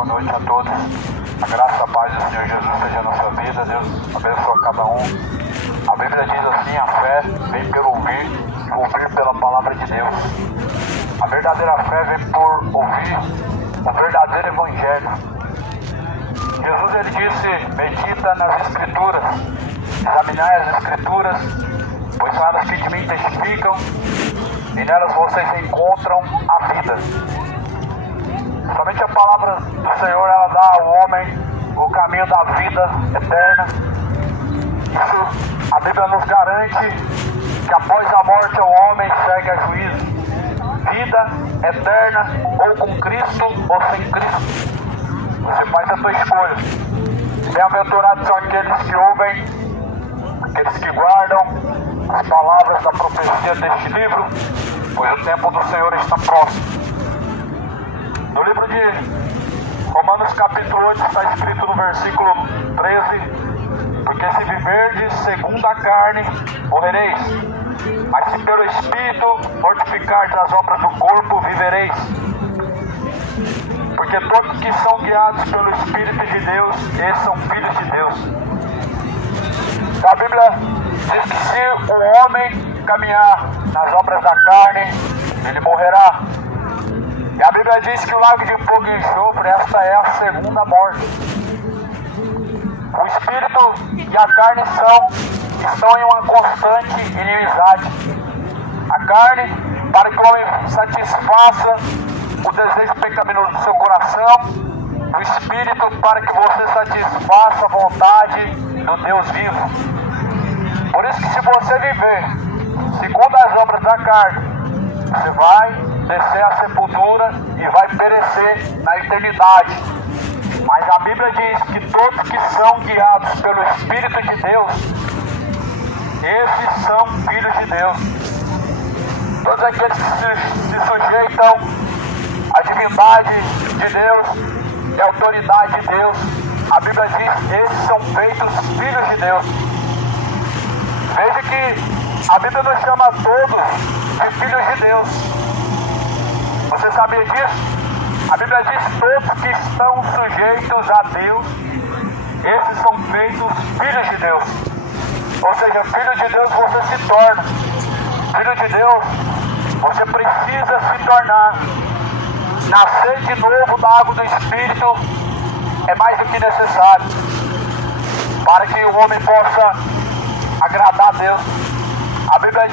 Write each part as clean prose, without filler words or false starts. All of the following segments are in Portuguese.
boa noite a todos. A graça e a paz do Senhor Jesus seja na sua vida. Deus abençoe cada um. A Bíblia diz assim: a fé vem pelo ouvir e ouvir pela palavra de Deus. A verdadeira fé vem por ouvir o verdadeiro evangelho. Jesus, ele disse: medita nas escrituras, examinai as escrituras, pois são elas que de mim testificam, e nelas vocês encontram a vida. Somente a palavra do Senhor, ela dá ao homem o caminho da vida eterna. Isso a Bíblia nos garante, que após a morte o homem segue a juízo. Vida eterna, ou com Cristo ou sem Cristo. Você faz a sua escolha. Bem-aventurados são aqueles que ouvem, aqueles que guardam as palavras da profecia deste livro, pois o tempo do Senhor está próximo. No livro de Romanos capítulo 8 está escrito no versículo 13: porque se viverdes segundo a carne, morrereis, mas se pelo Espírito mortificardes as obras do corpo, vivereis. Porque todos que são guiados pelo Espírito de Deus, esses são filhos de Deus. A Bíblia diz que se o homem caminhar nas obras da carne, ele morrerá. E a Bíblia diz que o lago de fogo e enxofre, esta é a segunda morte. O Espírito e a carne estão em uma constante inimizade. A carne, para que o homem satisfaça o desejo pecaminoso do seu coração; o Espírito, para que você satisfaça a vontade do Deus vivo. Por isso que se você viver segundo as obras da carne, você vai descer à sepultura e vai perecer na eternidade. Mas a Bíblia diz que todos que são guiados pelo Espírito de Deus, esses são filhos de Deus. Todos aqueles que se sujeitam à divindade de Deus e à autoridade de Deus, a Bíblia diz: esses são feitos filhos de Deus. Veja que a Bíblia nos chama a todos de filhos de Deus. Você sabia disso? A Bíblia diz: todos que estão sujeitos a Deus, esses são feitos filhos de Deus. Ou seja, filho de Deus você se torna. Filho de Deus, você precisa se tornar. Nascer de novo da água do Espírito é mais do que necessário para que o homem possa agradar a Deus. A Bíblia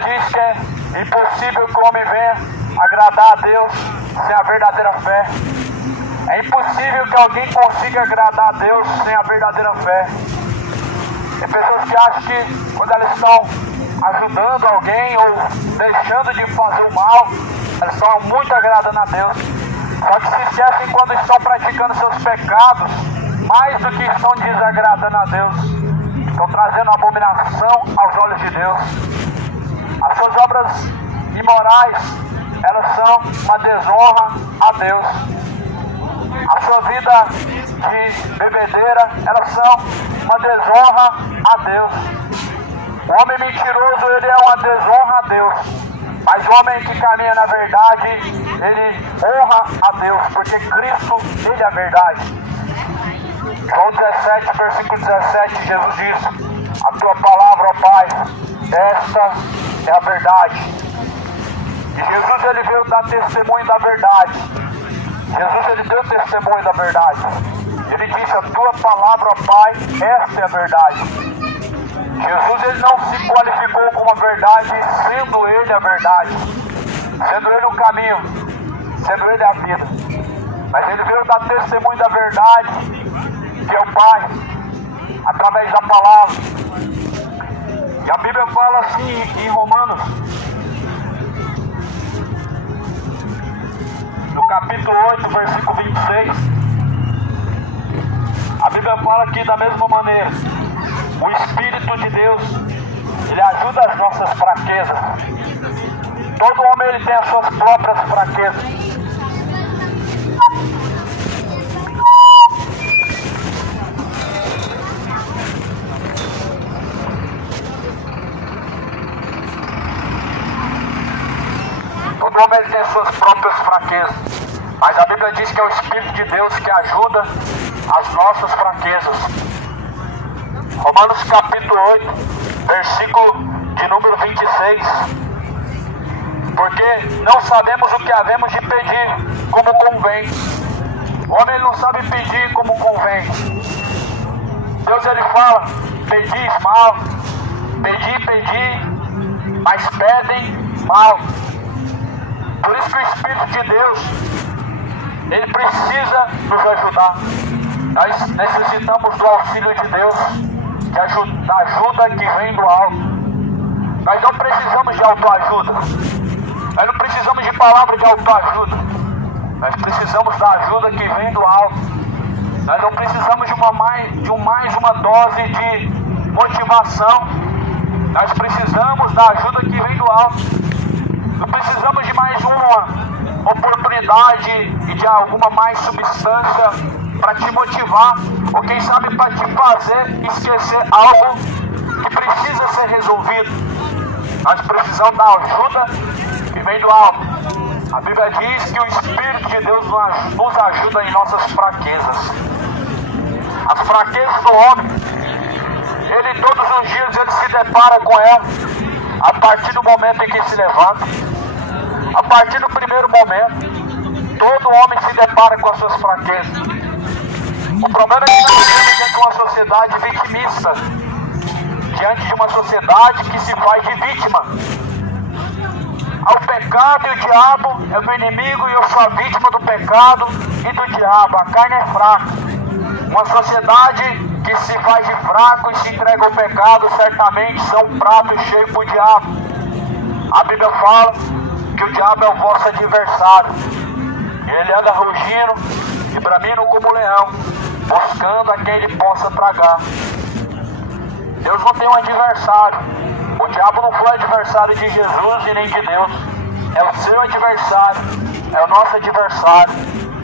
diz que é impossível que o homem venha agradar a Deus sem a verdadeira fé. É impossível que alguém consiga agradar a Deus sem a verdadeira fé. Tem pessoas que acham que quando elas estão ajudando alguém ou deixando de fazer o mal, elas estão muito agradando a Deus. Só que se esquecem quando estão praticando seus pecados, mais do que estão desagradando a Deus, estão trazendo abominação aos olhos de Deus. As suas obras imorais, elas são uma desonra a Deus. A sua vida de bebedeira, elas são uma desonra a Deus. O homem mentiroso, ele é uma desonra a Deus. Mas o homem que caminha na verdade, ele honra a Deus, porque Cristo, ele é a verdade. João 17, versículo 17, Jesus diz: a tua palavra, ó Pai, esta é a verdade. E Jesus, ele veio dar testemunho da verdade. Jesus, ele deu testemunho da verdade. Ele disse: a tua palavra, ó Pai, esta é a verdade. Jesus, ele não se qualificou como a verdade, sendo ele a verdade, sendo ele o caminho, sendo ele a vida. Mas ele veio dar testemunho da verdade, que é o Pai, através da palavra. E a Bíblia fala assim em Romanos, no capítulo 8, versículo 26, a Bíblia fala que da mesma maneira, o Espírito de Deus, ele ajuda as nossas fraquezas. Todo homem, ele tem as suas próprias fraquezas. Todo homem, ele tem as suas próprias fraquezas. Mas a Bíblia diz que é o Espírito de Deus que ajuda as nossas fraquezas. Romanos capítulo 8, versículo de número 26. Porque não sabemos o que havemos de pedir como convém. O homem não sabe pedir como convém. Deus ele fala, pedis mal, pedi, mas pedem mal. Por isso que o Espírito de Deus, ele precisa nos ajudar. Nós necessitamos do auxílio de Deus, da ajuda que vem do alto. Nós não precisamos de autoajuda. Nós não precisamos de palavra de autoajuda. Nós precisamos da ajuda que vem do alto. Nós não precisamos de mais uma dose de motivação. Nós precisamos da ajuda que vem do alto. Não precisamos de mais uma oportunidade e de alguma mais substância para te motivar, ou quem sabe para te fazer esquecer algo que precisa ser resolvido. Nós precisamos da ajuda que vem do alto. A Bíblia diz que o Espírito de Deus nos ajuda em nossas fraquezas. As fraquezas do homem, ele todos os dias ele se depara com ela, a partir do momento em que se levanta. A partir do primeiro momento, todo homem se depara com as suas fraquezas. O problema é que nós vivemos diante de uma sociedade vitimista, diante de uma sociedade que se faz de vítima. O pecado e o diabo é o inimigo e eu sou a vítima do pecado e do diabo. A carne é fraca. Uma sociedade que se faz de fraco e se entrega ao pecado certamente são um prato cheio para o diabo. A Bíblia fala que o diabo é o vosso adversário. Ele anda rugindo e bramindo como leão, buscando a quem ele possa tragar. Deus não tem um adversário. O diabo não foi adversário de Jesus e nem de Deus. É o seu adversário, é o nosso adversário.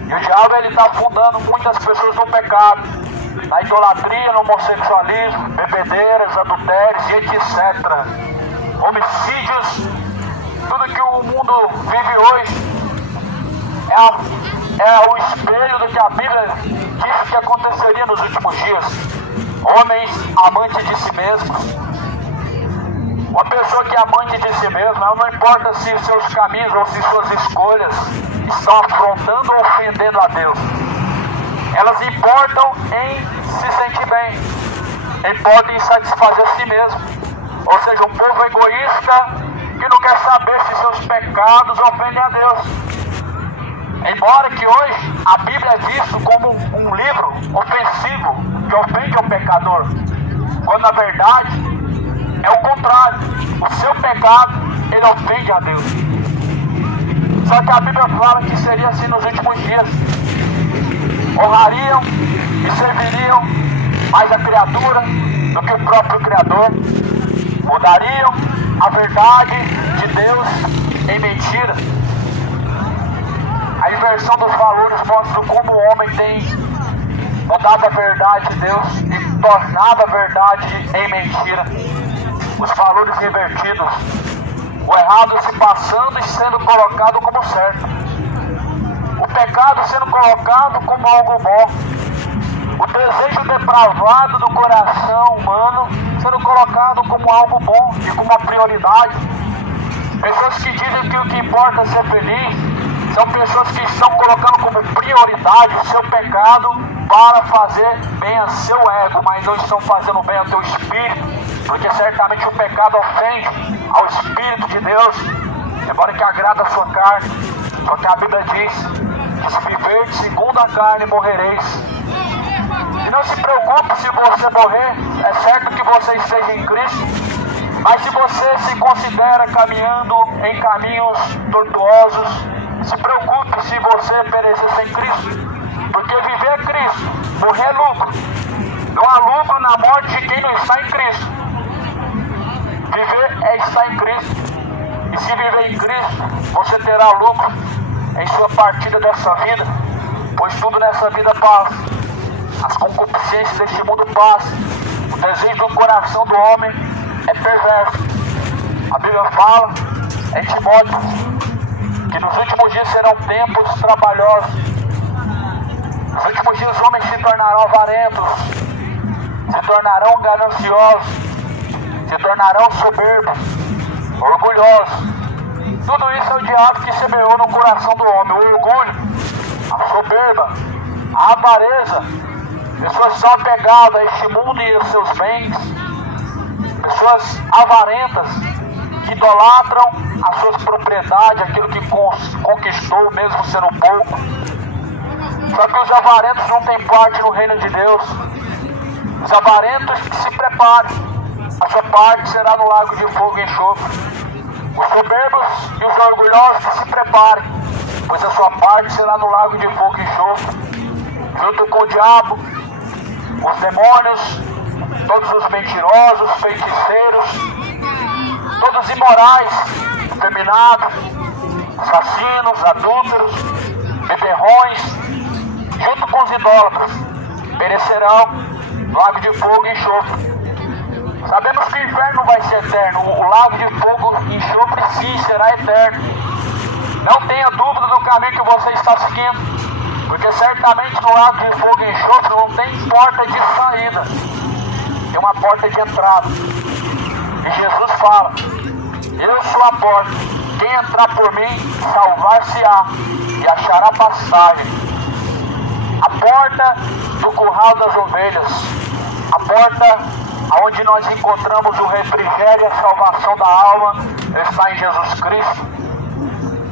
E o diabo ele está afundando muitas pessoas no pecado, na idolatria, no homossexualismo, bebedeiras, adultérios e etc. Homicídios, tudo que o mundo vive hoje é o espelho do que a Bíblia disse que aconteceria nos últimos dias. Homens amantes de si mesmos. Uma pessoa que é amante de si mesma, ela não importa se seus caminhos ou se suas escolhas estão afrontando ou ofendendo a Deus. Elas importam em se sentir bem, importam em satisfazer a si mesmo. Ou seja, um povo egoísta que não quer saber se seus pecados ofendem a Deus. Embora que hoje a Bíblia diz como um livro ofensivo que ofende ao pecador, quando na verdade é o contrário. O seu pecado ele ofende a Deus. Só que a Bíblia fala que seria assim nos últimos dias. Honrariam e serviriam mais a criatura do que o próprio Criador. Mudariam a verdade de Deus em mentira. A inversão dos valores mostra como o homem tem mudado a verdade de Deus e tornado a verdade em mentira. Os valores invertidos, o errado se passando e sendo colocado como certo, o pecado sendo colocado como algo bom, o desejo depravado do coração humano sendo colocado como algo bom e como uma prioridade. Pessoas que dizem que o que importa é ser feliz são pessoas que estão colocando como prioridade o seu pecado para fazer bem a seu ego, mas não estão fazendo bem ao teu espírito, porque certamente o pecado ofende ao Espírito de Deus, embora que agrada a sua carne. Só que a Bíblia diz que se viver segundo a carne morrereis. E não se preocupe se você morrer, é certo que você esteja em Cristo, mas se você se considera caminhando em caminhos tortuosos, se preocupe se você perecer sem Cristo, porque viver é Cristo, morrer é lucro. Não há lucro na morte de quem não está em Cristo. Viver é estar em Cristo, e se viver em Cristo, você terá lucro em sua partida dessa vida, pois tudo nessa vida passa. As concupiscências deste mundo passam, o desejo do coração do homem é perverso. A Bíblia fala em Timóteo que nos últimos dias serão tempos trabalhosos. Nos últimos dias os homens se tornarão avarentos, se tornarão gananciosos, se tornarão soberbos, orgulhosos. Tudo isso é o diabo que semeou no coração do homem: o orgulho, a soberba, a avareza. Pessoas são apegadas a este mundo e aos seus bens, pessoas avarentas que idolatram as suas propriedades, aquilo que conquistou, mesmo sendo pouco. Só que os avarentos não têm parte no reino de Deus. Os avarentos que se preparem, a sua parte será no lago de fogo e enxofre. Os soberbos e os orgulhosos que se preparem, pois a sua parte será no lago de fogo e enxofre, junto com o diabo, os demônios, todos os mentirosos, feiticeiros, todos os imorais, efeminados, assassinos, adúlteros, beberrões, junto com os idólatras, perecerão no lago de fogo e enxofre. Sabemos que o inferno vai ser eterno, o lago de fogo e enxofre sim será eterno. Não tenha dúvida do caminho que você está seguindo, porque certamente no lago de fogo e enxofre não tem porta de saída, tem uma porta de entrada. E Jesus fala: eu sou a porta, quem entrar por mim salvar-se-á e achará passagem. A porta do curral das ovelhas, a porta onde nós encontramos o refrigério e a salvação da alma, está em Jesus Cristo.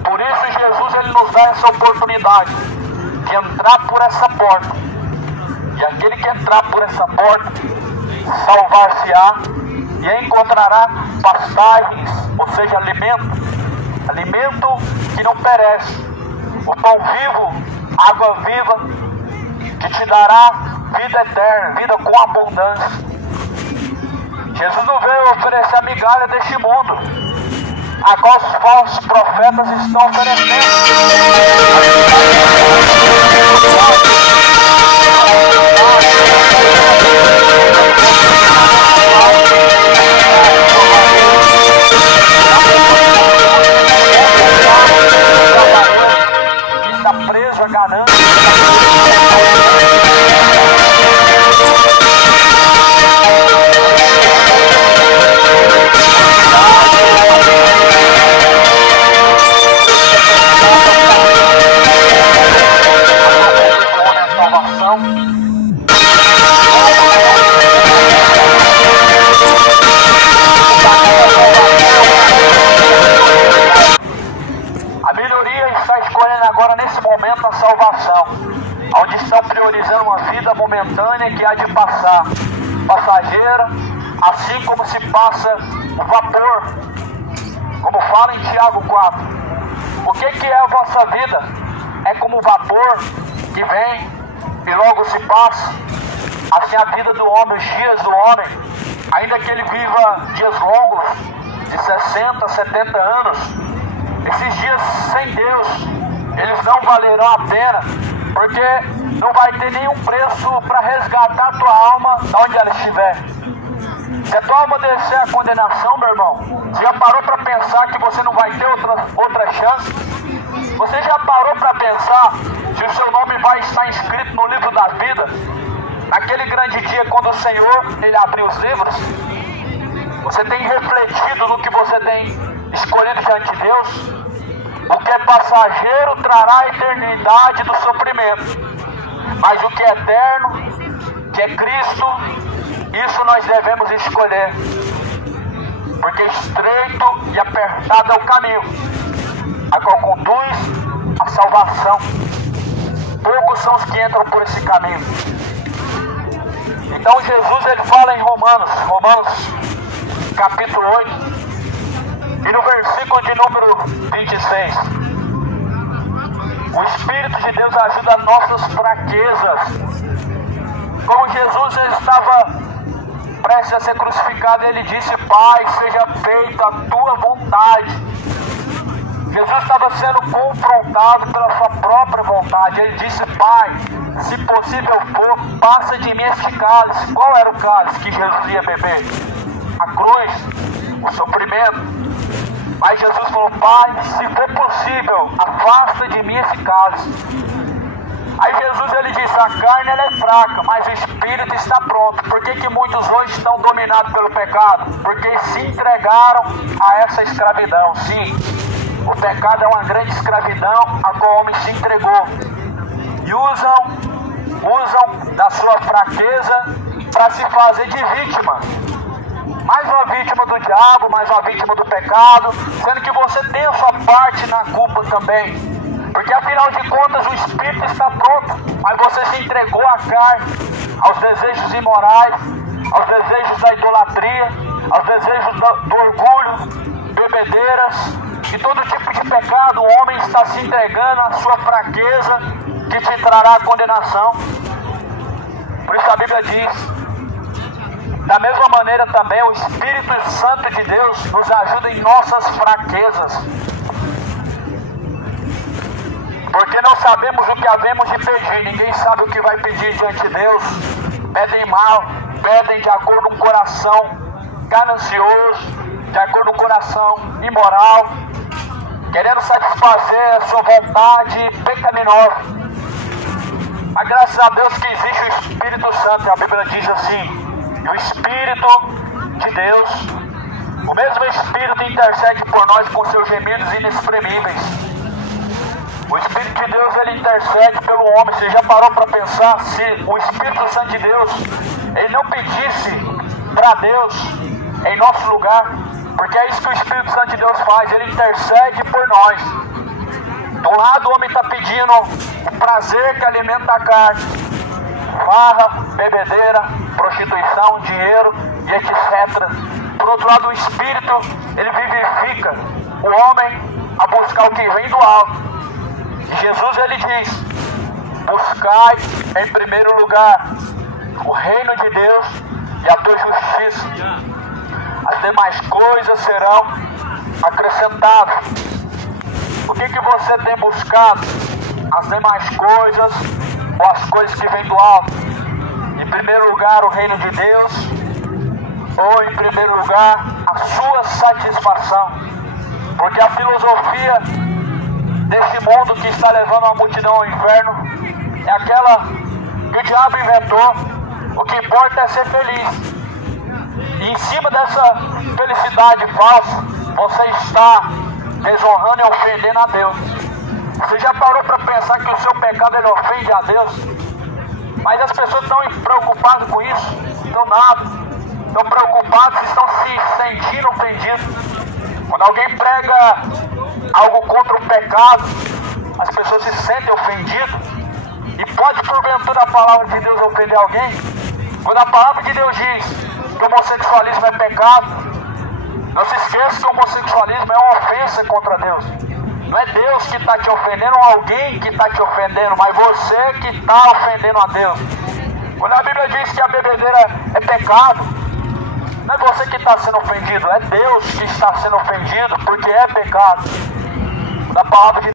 Por isso Jesus ele nos dá essa oportunidade de entrar por essa porta. E aquele que entrar por essa porta salvar-se-á e encontrará pastagens, ou seja, alimento que não perece, o pão vivo, água viva, que te dará vida eterna, vida com abundância. Jesus não veio oferecer a migalha deste mundo, a qual os falsos profetas estão oferecendo. Está preso a ganância. Onde estão priorizando uma vida momentânea que há de passar, passageira, assim como se passa o vapor, como fala em Tiago 4. O que é a vossa vida? É como o vapor que vem e logo se passa. Assim a vida do homem, os dias do homem, ainda que ele viva dias longos, de 60, 70 anos, esses dias sem Deus, eles não valerão a pena, porque não vai ter nenhum preço para resgatar a tua alma de onde ela estiver. Se a tua alma descer a condenação, meu irmão, você já parou para pensar que você não vai ter outra chance? Você já parou para pensar se o seu nome vai estar inscrito no livro da vida, naquele grande dia quando o Senhor ele abrir os livros? Você tem refletido no que você tem escolhido diante de Deus? O que é passageiro trará a eternidade do sofrimento, mas o que é eterno, que é Cristo, isso nós devemos escolher, porque estreito e apertado é o caminho, a qual conduz à salvação. Poucos são os que entram por esse caminho. Então Jesus ele fala em Romanos capítulo 8, e no versículo de número 26, o Espírito de Deus ajuda nossas fraquezas. Como Jesus ele estava prestes a ser crucificado, ele disse: Pai, seja feita a tua vontade. Jesus estava sendo confrontado pela sua própria vontade. Ele disse: Pai, se possível for, passa de mim este cálice. Qual era o cálice que Jesus ia beber? A cruz, o sofrimento. Mas Jesus falou: Pai, se for possível, afasta de mim esse cálice. Aí Jesus ele disse: a carne ela é fraca, mas o espírito está pronto. Por que muitos hoje estão dominados pelo pecado? Porque se entregaram a essa escravidão. Sim, o pecado é uma grande escravidão a qual o homem se entregou. E usam da sua fraqueza para se fazer de vítima. Mais uma vítima do diabo, mais uma vítima do pecado, sendo que você tem a sua parte na culpa também. Porque afinal de contas o espírito está pronto, mas você se entregou à carne, aos desejos imorais, aos desejos da idolatria, aos desejos do orgulho, bebedeiras e todo tipo de pecado. O homem está se entregando à sua fraqueza, que te trará condenação. Por isso a Bíblia diz: da mesma maneira também o Espírito Santo de Deus nos ajuda em nossas fraquezas. Porque não sabemos o que havemos de pedir, ninguém sabe o que vai pedir diante de Deus. Pedem mal, pedem de acordo com o coração ganancioso, de acordo com o coração imoral, querendo satisfazer a sua vontade pecaminosa. Mas graças a Deus que existe o Espírito Santo. A Bíblia diz assim: o Espírito de Deus, o mesmo Espírito intercede por nós com seus gemidos inexprimíveis. O Espírito de Deus ele intercede pelo homem. Você já parou para pensar se o Espírito Santo de Deus ele não pedisse para Deus em nosso lugar? Porque é isso que o Espírito Santo de Deus faz, ele intercede por nós. De um lado o homem está pedindo o prazer que alimenta a carne, farra, bebedeira, prostituição, dinheiro e etc. Por outro lado o Espírito ele vivifica o homem a buscar o que vem do alto. Jesus ele diz: buscai em primeiro lugar o reino de Deus e a tua justiça, as demais coisas serão acrescentadas. O que você tem buscado? As demais coisas ou as coisas que vêm do alto? Em primeiro lugar o reino de Deus, ou em primeiro lugar a sua satisfação? Porque a filosofia desse mundo que está levando a multidão ao inferno é aquela que o diabo inventou. O que importa é ser feliz. E em cima dessa felicidade falsa, você está desonrando e ofendendo a Deus. Você já parou para pensar que o seu pecado ele ofende a Deus? Mas as pessoas estão preocupadas com isso? Não nada. Estão preocupadas, estão se sentindo ofendidos. Quando alguém prega algo contra o pecado, as pessoas se sentem ofendidas. E pode porventura a palavra de Deus ofender alguém? Quando a palavra de Deus diz que o homossexualismo é pecado, não se esqueça que o homossexualismo é uma ofensa contra Deus. Não é Deus que está te ofendendo, ou alguém que está te ofendendo, mas você que está ofendendo a Deus. Quando a Bíblia diz que a bebedeira é pecado, não é você que está sendo ofendido, é Deus que está sendo ofendido, porque é pecado. Da palavra de